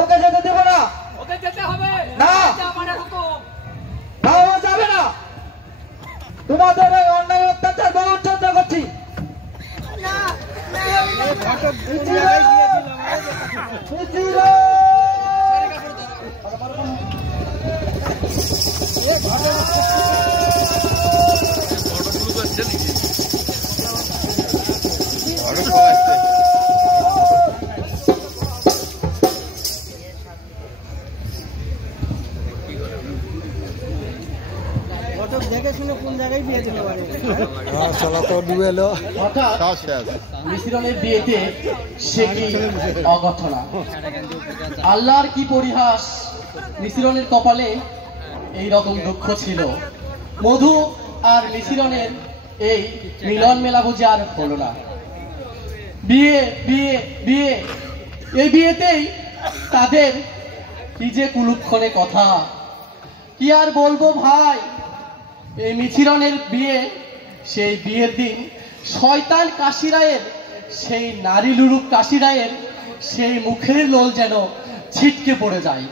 ওকে যেতে দেব না, ওকে যেতে হবে না, আমাদের হুকুম খাওয়া যাবে না। তোমাদের এই অন্যায় অত্যাচার বহু সহ্য করছি। দেখে শুনে কোন জায়গায় বিয়ে দিতে পারে। মিশ্রণের বিয়েতে সে কি অঘটনা, আল্লাহর কি পরিহাস। মিশ্রণের কপালে এই রকম দুঃখ ছিল। মধু আর মিশ্রণের এই মিলন মেলা বুঝে আর হলো না। বিয়ে বিয়ে বিয়ে, এই বিয়েতেই তাদের কি যে কুলুক্ষণে কথা, কি আর বলবো ভাই। এই মিছিরনের বিয়ে, সেই বিয়ের দিন শয়তান কাশিরায়ের, সেই নারী লুলুক কাশিরায়ের সেই মুখের লোল যেন ছিটকে পড়ে যায়।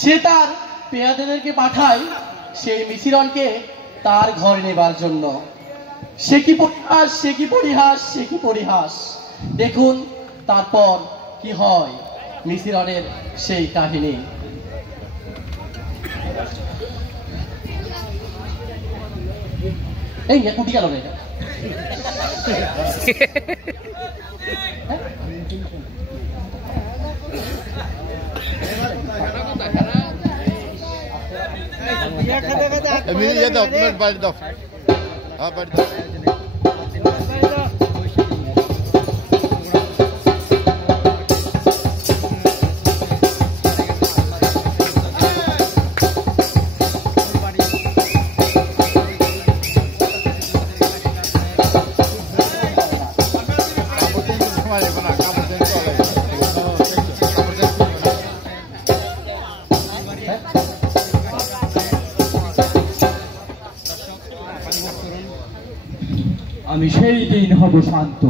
সে তার পেয়াদেরকে পাঠায় সেই মিছিরনকে তার ঘর নেবার জন্য। সে কি পরিহাস, সে কি পরিহাস, সে কি পরিহাস। দেখুন তারপর কি হয় মিছিরনের সেই কাহিনী। এই কুটি গেল রে, বাড়ি দাও, হ্যাঁ বাড়ি দাও। আমি সেই দিন হব শান্ত,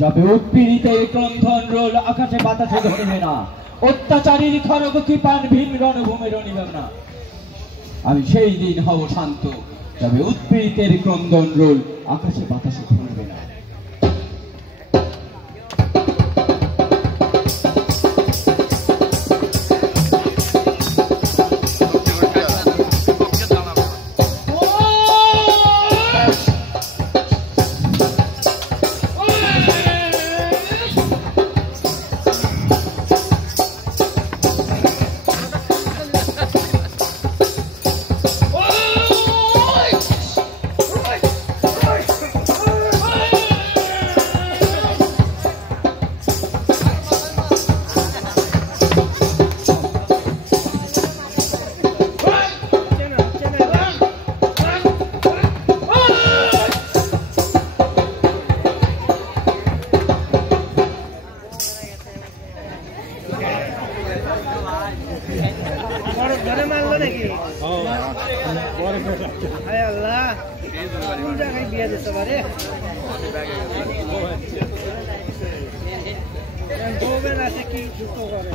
যাবে উৎপীড়িতের ক্রন্ধন রোল আকাশে বাতাসে ধরবে না, অত্যাচারীর খড়গ কৃপান ভিন রণভূমে রণিবে না। আমি সেই দিন হব শান্ত, যাবে উৎপীড়িতের ক্রন্দন রোল আকাশে বাতাসে ধরবে না। কোন জায়গায় বিয়ে দিতে পারে? বউবেন আছে কি যুক্ত করে?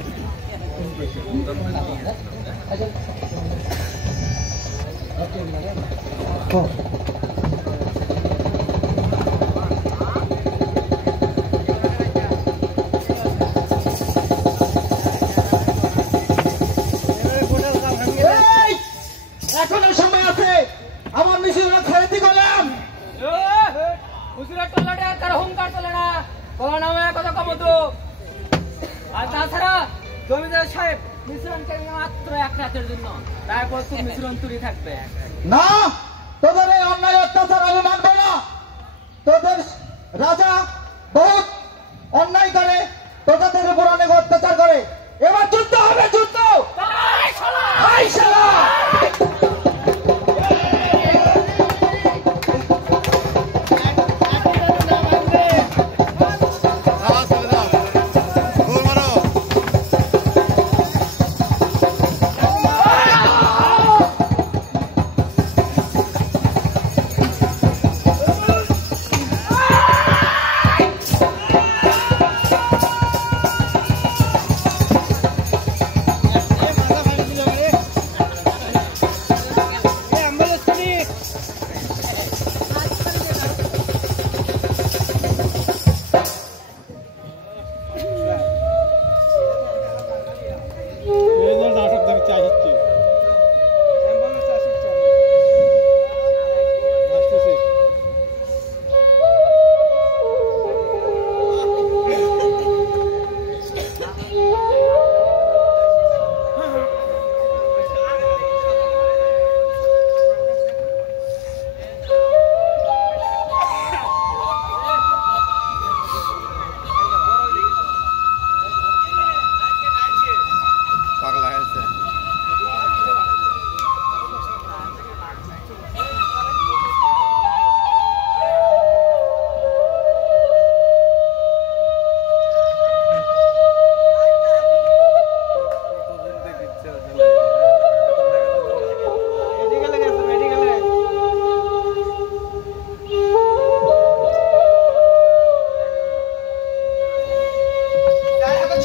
এখনো সময় আছে, আমার মিছিলটা ছেড়ে গেলাম। তার হুঙ্কার চলে না, কোন নামে কথা কমতো। আর তাছাড়া জমিদার সাহেব মিশ্রণকে মাত্র এক রাতের জন্য, তারপর তো মিশ্রণ তুলি থাকবে না। তোদের এই অন্যায় অত্যাচার আমি মানব না। তোদের রাজা বহুত অন্যায় করে, তোদের উপর অনেক অত্যাচার করে। এবার যুদ্ধ হবে, যুদ্ধ।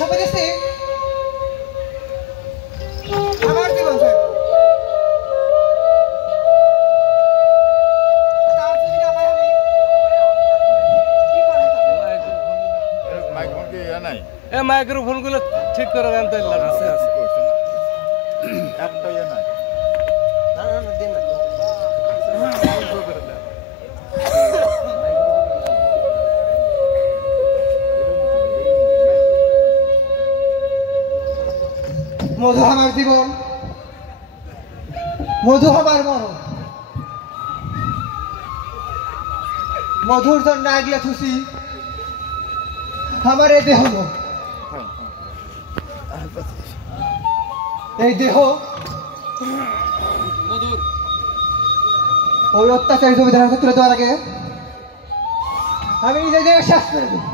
সবাই গেছে আমার জীবন স্যার তার যদি না পাই আমি কি করে মাইক্রোফোন কি ইয়া নাই? এ মাইক্রোফোন গুলো ঠিক করে দেন তো আছে আছে একটা ইয়া নাই। না দিন না মধু আমার জীবন মধু আমার মরণ মধুর জন্য আগলে খুশি আমার এই দেহ এই দেহ ওই অত্যাচারী জমিদার হাতে তুলে দেওয়ার আগে আমি নিজে দেহ শেষ করে দেব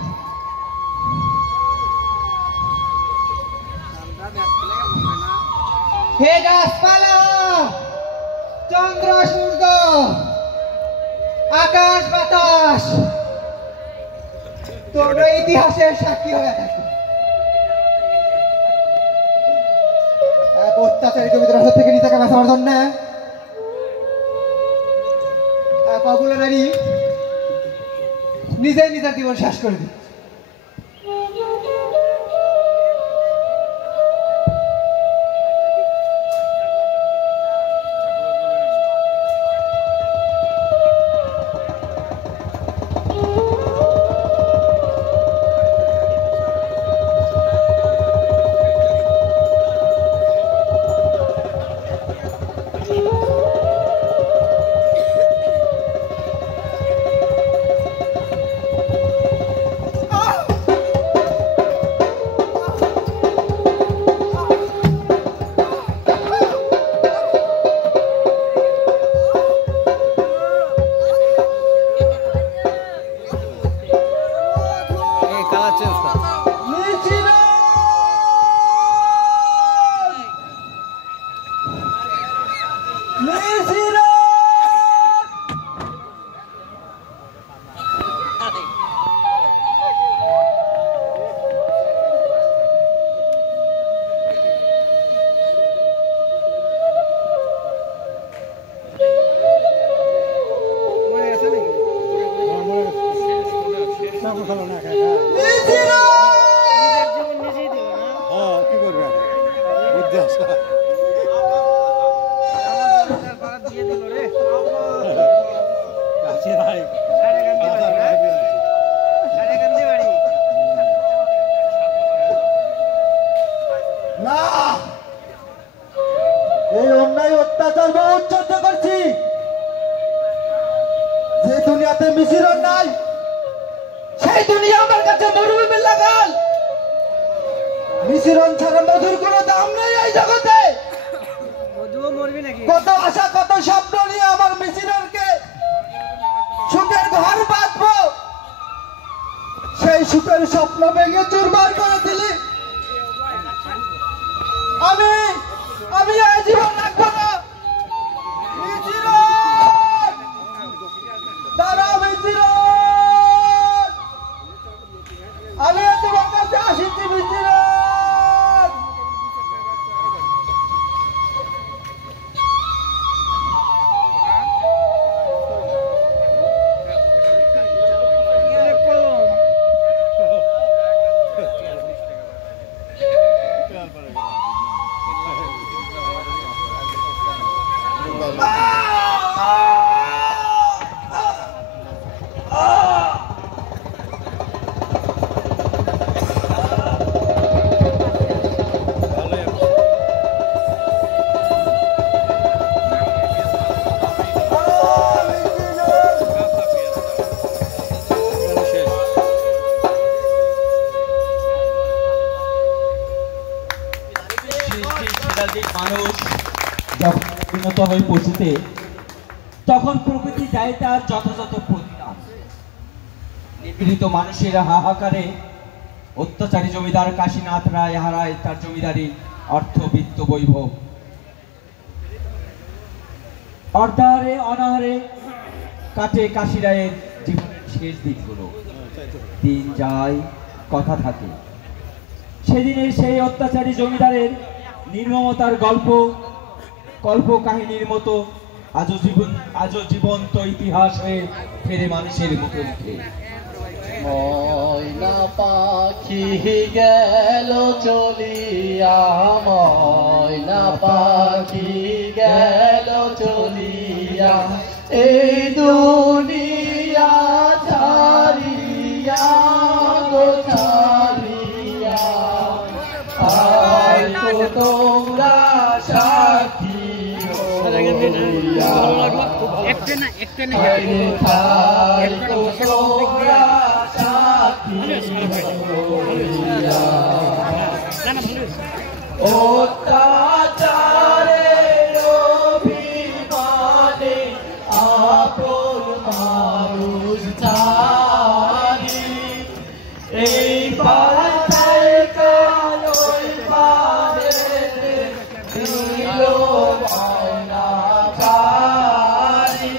হে গাছপালা চন্দ্র সূর্য আকাশ বাতাস তোমরা ইতিহাসের সাক্ষী হয়ে থাকো এক অত্যাচারী জমিদার হাত থেকে নিজেকে বাঁচানোর জন্য এক অবলা নারী নিজেই নিজের জীবন শেষ করে দিই মিশ্রণ ছাড়া মধুর কোনো দাম নেই এই জগতে কত আশা কত স্বপ্ন নিয়ে আমার মিশ্রণকে সুখের ঘর বাঁধবো সেই সুখের স্বপ্ন ভেঙে চুরমার করে দিলি আমি এই জীবন রাখবো না দাঁড়াও মিশ্রণ আমি তোমার কাছে আসিছি মিশ্রণ মানুষ যখন পরিণত হয়ে পশুতে তখন প্রকৃতি দেয় তার যথাযথ প্রতিদান। নিপীড়িত মানুষের হাহাকারে অত্যাচারী জমিদার কাশীনাথ রায় হারায় তার জমিদারি অর্থ বিত্ত বৈভব। অর্ধাহারে অনাহারে কাটে কাশী রায়ের জীবনের শেষ দিকগুলো। দিন যায় কথা থাকে, সেদিনের সেই অত্যাচারী জমিদারের নির্মমতার কল্প কাহিনীর মতো আজও জীবন্ত ইতিহাস হয়ে ফেরে মানুষের মুখে মুখে। ময়না পাখি গেল চলিয়া, ময়না পাখি গেল চলিয়া, এই দুনিয়া ছাড়িয়া গো ছাড়িয়া, আয় তো তোমরা সাথী হইয়া, আয় তো তোমরা অত্যাচারের অভিমানে আপন মানুষ ছাড়ি, এই পাতায় কালোই পারে দিল ময়না ছাড়ি,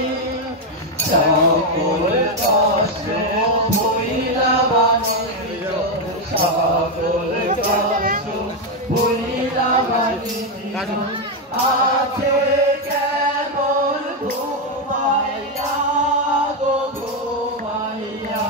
সকল কষ্ট ভুইলা বানিল, সকল কষ্ট ভুইলা বানিল, আছে কেবল ঘুমাইয়া গো ঘুমাইয়া।